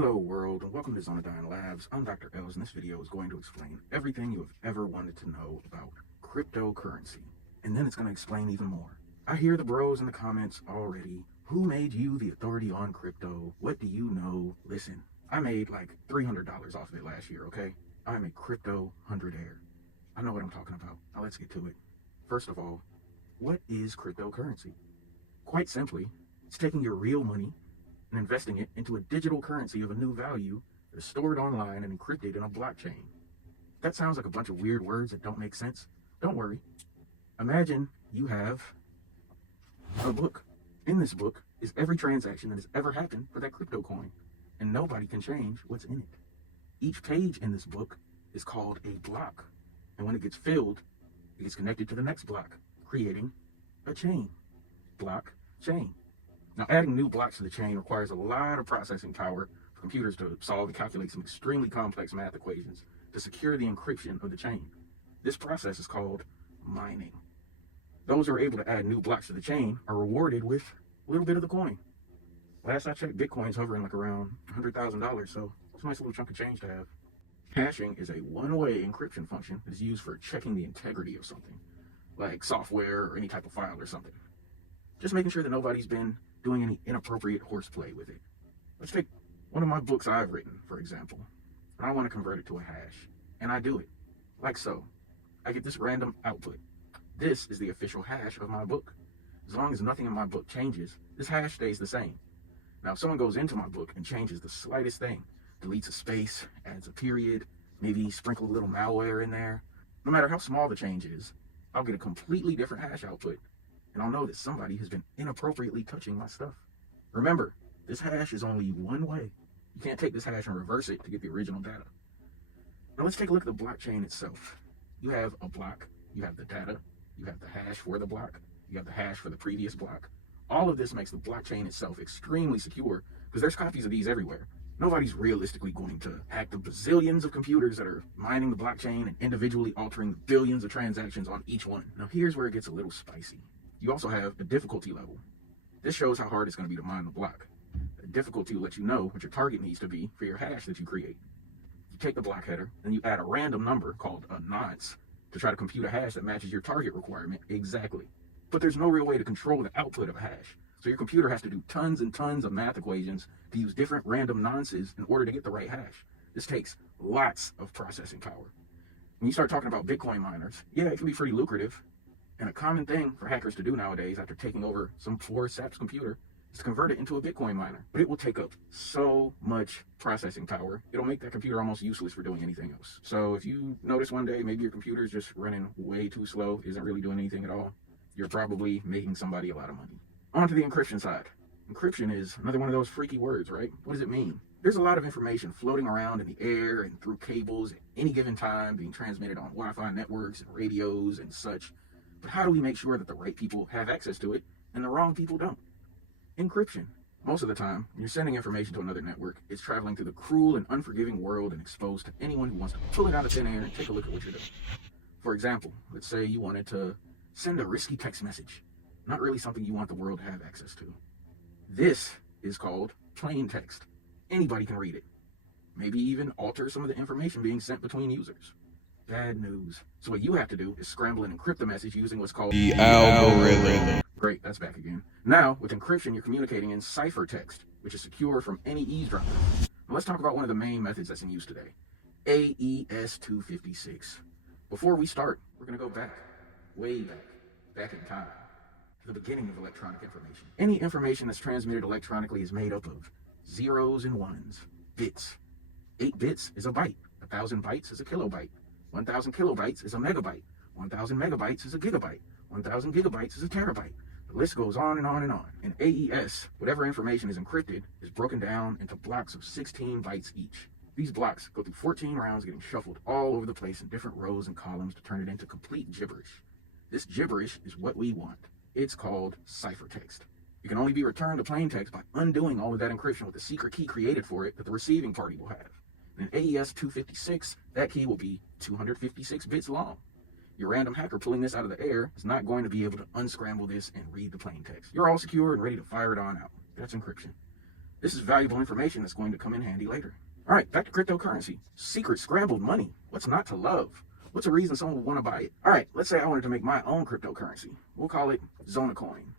Hello world, and welcome to Zonadine Labs. I'm Dr. Els, and this video is going to explain everything you have ever wanted to know about cryptocurrency. And then it's going to explain even more. I hear the bros in the comments already. Who made you the authority on crypto? What do you know? Listen, I made like $300 off of it last year, okay? I'm a crypto hundredaire. I know what I'm talking about. Now let's get to it. First of all, what is cryptocurrency? Quite simply, it's taking your real money and investing it into a digital currency of a new value that is stored online and encrypted in a blockchain. That sounds like a bunch of weird words that don't make sense. Don't worry. Imagine you have a book. In this book is every transaction that has ever happened for that crypto coin, and nobody can change what's in it. Each page in this book is called a block, and when it gets filled, it gets connected to the next block, creating a chain. Block, chain. Now, adding new blocks to the chain requires a lot of processing power for computers to solve and calculate some extremely complex math equations to secure the encryption of the chain. This process is called mining. Those who are able to add new blocks to the chain are rewarded with a little bit of the coin. Last I checked, Bitcoin's hovering like around $100,000, so it's a nice little chunk of change to have. Hashing is a one-way encryption function that is used for checking the integrity of something, like software or any type of file or something. Just making sure that nobody's been doing any inappropriate horseplay with it. Let's take one of my books I've written, for example, and I want to convert it to a hash, and I do it, like so. I get this random output. This is the official hash of my book. As long as nothing in my book changes, this hash stays the same. Now, if someone goes into my book and changes the slightest thing, deletes a space, adds a period, maybe sprinkle a little malware in there, no matter how small the change is, I'll get a completely different hash output, and I'll know that somebody has been inappropriately touching my stuff. Remember, this hash is only one way. You can't take this hash and reverse it to get the original data. Now let's take a look at the blockchain itself. You have a block, you have the data, you have the hash for the block, you have the hash for the previous block. All of this makes the blockchain itself extremely secure because there's copies of these everywhere. Nobody's realistically going to hack the bazillions of computers that are mining the blockchain and individually altering billions of transactions on each one. Now here's where it gets a little spicy. You also have a difficulty level. This shows how hard it's going to be to mine the block. The difficulty will let you know what your target needs to be for your hash that you create. You take the block header, and you add a random number called a nonce to try to compute a hash that matches your target requirement exactly. But there's no real way to control the output of a hash. So your computer has to do tons and tons of math equations to use different random nonces in order to get the right hash. This takes lots of processing power. When you start talking about Bitcoin miners, yeah, it can be pretty lucrative. And a common thing for hackers to do nowadays after taking over some poor sap's computer is to convert it into a Bitcoin miner. But it will take up so much processing power, it'll make that computer almost useless for doing anything else. So if you notice one day maybe your computer is just running way too slow, isn't really doing anything at all, you're probably making somebody a lot of money. On to the encryption side. Encryption is another one of those freaky words, right? What does it mean? There's a lot of information floating around in the air and through cables at any given time being transmitted on Wi-Fi networks and radios and such. But how do we make sure that the right people have access to it and the wrong people don't? Encryption. Most of the time, when you're sending information to another network, it's traveling through the cruel and unforgiving world and exposed to anyone who wants to pull it out of thin air and take a look at what you're doing. For example, let's say you wanted to send a risky text message. Not really something you want the world to have access to. This is called plain text. Anybody can read it. Maybe even alter some of the information being sent between users. Bad news. So what you have to do is scramble and encrypt the message using what's called The algorithm. Great, that's back again. Now, with encryption, you're communicating in ciphertext, which is secure from any eavesdropper. Now, let's talk about one of the main methods that's in use today, AES-256. Before we start, we're going to go back, way back in time, to the beginning of electronic information. Any information that's transmitted electronically is made up of zeros and ones, bits. 8 bits is a byte. 1,000 bytes is a kilobyte. 1,000 kilobytes is a megabyte. 1,000 megabytes is a gigabyte. 1,000 gigabytes is a terabyte. The list goes on and on and on. In AES, whatever information is encrypted is broken down into blocks of 16 bytes each. These blocks go through 14 rounds, getting shuffled all over the place in different rows and columns to turn it into complete gibberish. This gibberish is what we want. It's called ciphertext. It can only be returned to plain text by undoing all of that encryption with the secret key created for it that the receiving party will have. In AES-256, that key will be 256 bits long. Your random hacker pulling this out of the air is not going to be able to unscramble this and read the plain text. You're all secure and ready to fire it on out. That's encryption. This is valuable information that's going to come in handy later. All right, back to cryptocurrency. Secret scrambled money. What's not to love? What's a reason someone would want to buy it? All right, let's say I wanted to make my own cryptocurrency. We'll call it Zona Coin.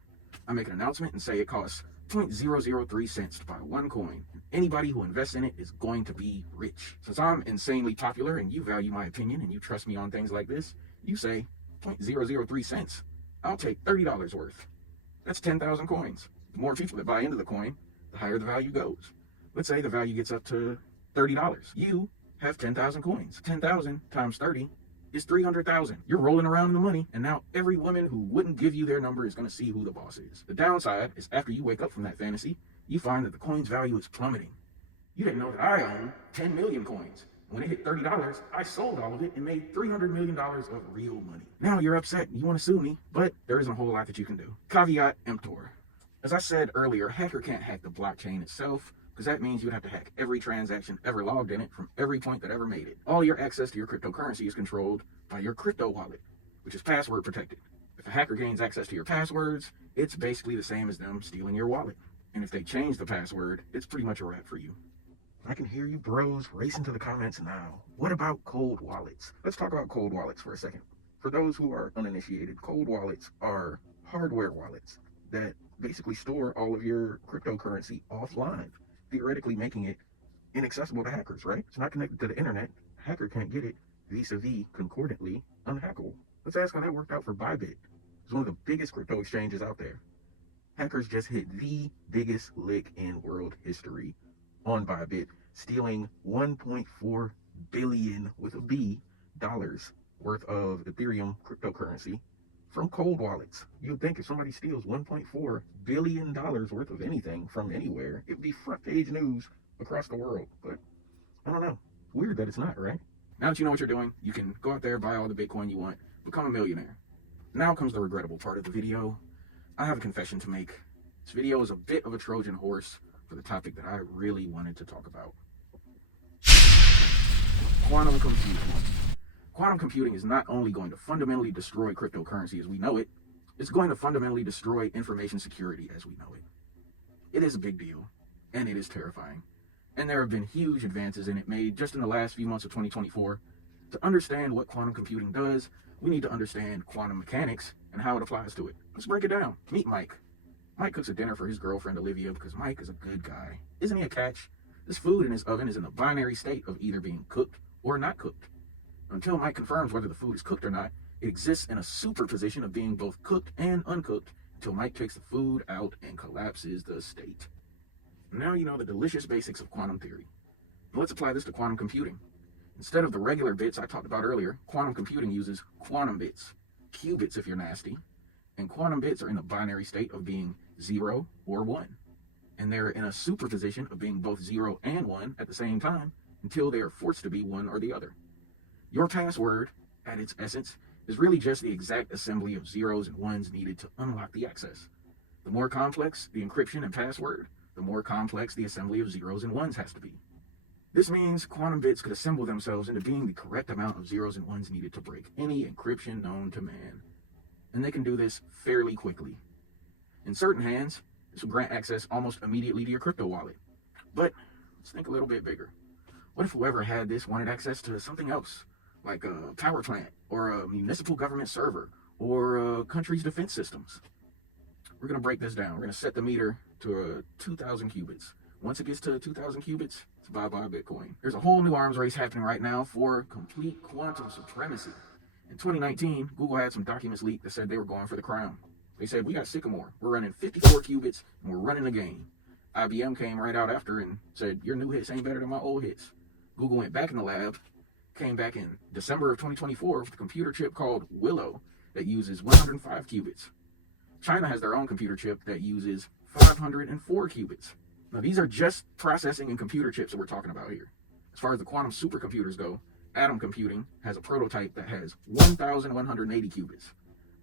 I make an announcement and say it costs 0.003 cents to buy one coin. Anybody who invests in it is going to be rich. Since I'm insanely popular and you value my opinion and you trust me on things like this, you say 0.003 cents. I'll take $30 worth. That's 10,000 coins. The more people that buy into the coin, the higher the value goes. Let's say the value gets up to $30. You have 10,000 coins. 10,000 times 30 is 300,000. You're rolling around in the money, and now every woman who wouldn't give you their number is going to see who the boss is. The downside is after you wake up from that fantasy, you find that the coin's value is plummeting. You didn't know that I own 10 million coins. When it hit $30, I sold all of it and made $300 million of real money. Now you're upset and you want to sue me, but there isn't a whole lot that you can do. Caveat emptor. As I said earlier, a hacker can't hack the blockchain itself, because that means you would have to hack every transaction ever logged in it from every point that ever made it. All your access to your cryptocurrency is controlled by your crypto wallet, which is password protected. If a hacker gains access to your passwords, it's basically the same as them stealing your wallet. And if they change the password, it's pretty much a wrap for you. I can hear you bros racing to the comments now. What about cold wallets? Let's talk about cold wallets for a second. For those who are uninitiated, cold wallets are hardware wallets that basically store all of your cryptocurrency offline, theoretically making it inaccessible to hackers, right? It's not connected to the internet. A hacker can't get it vis-a-vis concordantly unhackable. Let's ask how that worked out for Bybit. It's one of the biggest crypto exchanges out there. Hackers just hit the biggest lick in world history on Bybit, stealing 1.4 billion with a B dollars worth of Ethereum cryptocurrency from cold wallets. You'd think if somebody steals $1.4 billion worth of anything from anywhere, it'd be front page news across the world. But I don't know. Weird that it's not, right? Now that you know what you're doing, you can go out there, buy all the Bitcoin you want, become a millionaire. Now comes the regrettable part of the video. I have a confession to make. This video is a bit of a Trojan horse for the topic that I really wanted to talk about. Quantum computing. Quantum computing is not only going to fundamentally destroy cryptocurrency as we know it, it's going to fundamentally destroy information security as we know it. It is a big deal, and it is terrifying. And there have been huge advances in it made just in the last few months of 2024. To understand what quantum computing does, we need to understand quantum mechanics and how it applies to it. Let's break it down. Meet Mike. Mike cooks a dinner for his girlfriend Olivia because Mike is a good guy. Isn't he a catch? This food in his oven is in the binary state of either being cooked or not cooked. Until Mike confirms whether the food is cooked or not, it exists in a superposition of being both cooked and uncooked until Mike takes the food out and collapses the state. Now you know the delicious basics of quantum theory. But let's apply this to quantum computing. Instead of the regular bits I talked about earlier, quantum computing uses quantum bits, qubits if you're nasty, and quantum bits are in the binary state of being 0 or 1. And they're in a superposition of being both 0 and 1 at the same time until they are forced to be one or the other. Your password, at its essence, is really just the exact assembly of zeros and ones needed to unlock the access. The more complex the encryption and password, the more complex the assembly of zeros and ones has to be. This means quantum bits could assemble themselves into being the correct amount of zeros and ones needed to break any encryption known to man. And they can do this fairly quickly. In certain hands, this will grant access almost immediately to your crypto wallet. But let's think a little bit bigger. What if whoever had this wanted access to something else, like a power plant, or a municipal government server, or a country's defense systems? We're going to break this down. We're going to set the meter to 2,000 qubits. Once it gets to 2,000 qubits, it's bye-bye Bitcoin. There's a whole new arms race happening right now for complete quantum supremacy. In 2019, Google had some documents leaked that said they were going for the crown. They said, we got Sycamore. We're running 54 qubits, and we're running the game. IBM came right out after and said, your new hits ain't better than my old hits. Google went back in the lab, came back in December of 2024 with a computer chip called Willow that uses 105 qubits. China has their own computer chip that uses 504 qubits. Now, these are just processing and computer chips that we're talking about here. As far as the quantum supercomputers go, Atom Computing has a prototype that has 1,180 qubits.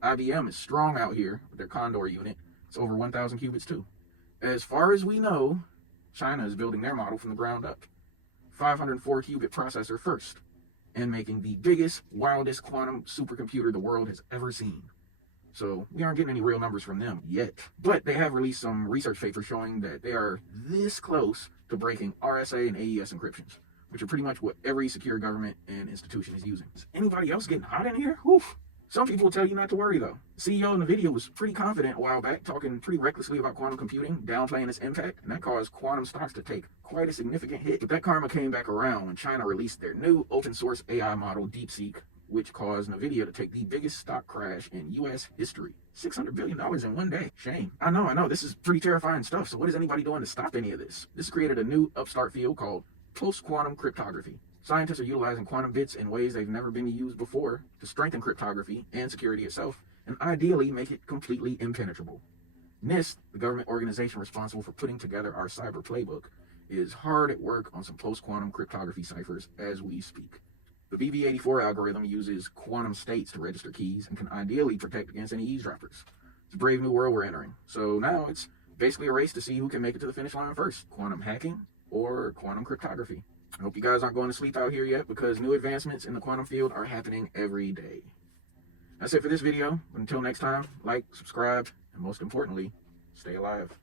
IBM is strong out here with their Condor unit. It's over 1,000 qubits too. As far as we know, China is building their model from the ground up. 504 qubit processor first, and making the biggest, wildest quantum supercomputer the world has ever seen. So we aren't getting any real numbers from them yet. But they have released some research papers showing that they are this close to breaking RSA and AES encryptions, which are pretty much what every secure government and institution is using. Is anybody else getting hot in here? Oof. Some people will tell you not to worry though. The CEO in the video was pretty confident a while back, talking pretty recklessly about quantum computing, downplaying its impact, and that caused quantum stocks to take quite a significant hit. But that karma came back around when China released their new open source AI model, DeepSeek, which caused NVIDIA to take the biggest stock crash in US history. $600 billion in one day. Shame. I know, this is pretty terrifying stuff. So what is anybody doing to stop any of this? This has created a new upstart field called post-quantum cryptography. Scientists are utilizing quantum bits in ways they've never been used before to strengthen cryptography and security itself, and ideally make it completely impenetrable. NIST, the government organization responsible for putting together our cyber playbook, is hard at work on some post-quantum cryptography ciphers as we speak. The BB84 algorithm uses quantum states to register keys and can ideally protect against any eavesdroppers. It's a brave new world we're entering. So now it's basically a race to see who can make it to the finish line first, quantum hacking or quantum cryptography. I hope you guys aren't going to sleep out here yet, because new advancements in the quantum field are happening every day. That's it for this video. Until next time, like, subscribe, and most importantly, stay alive.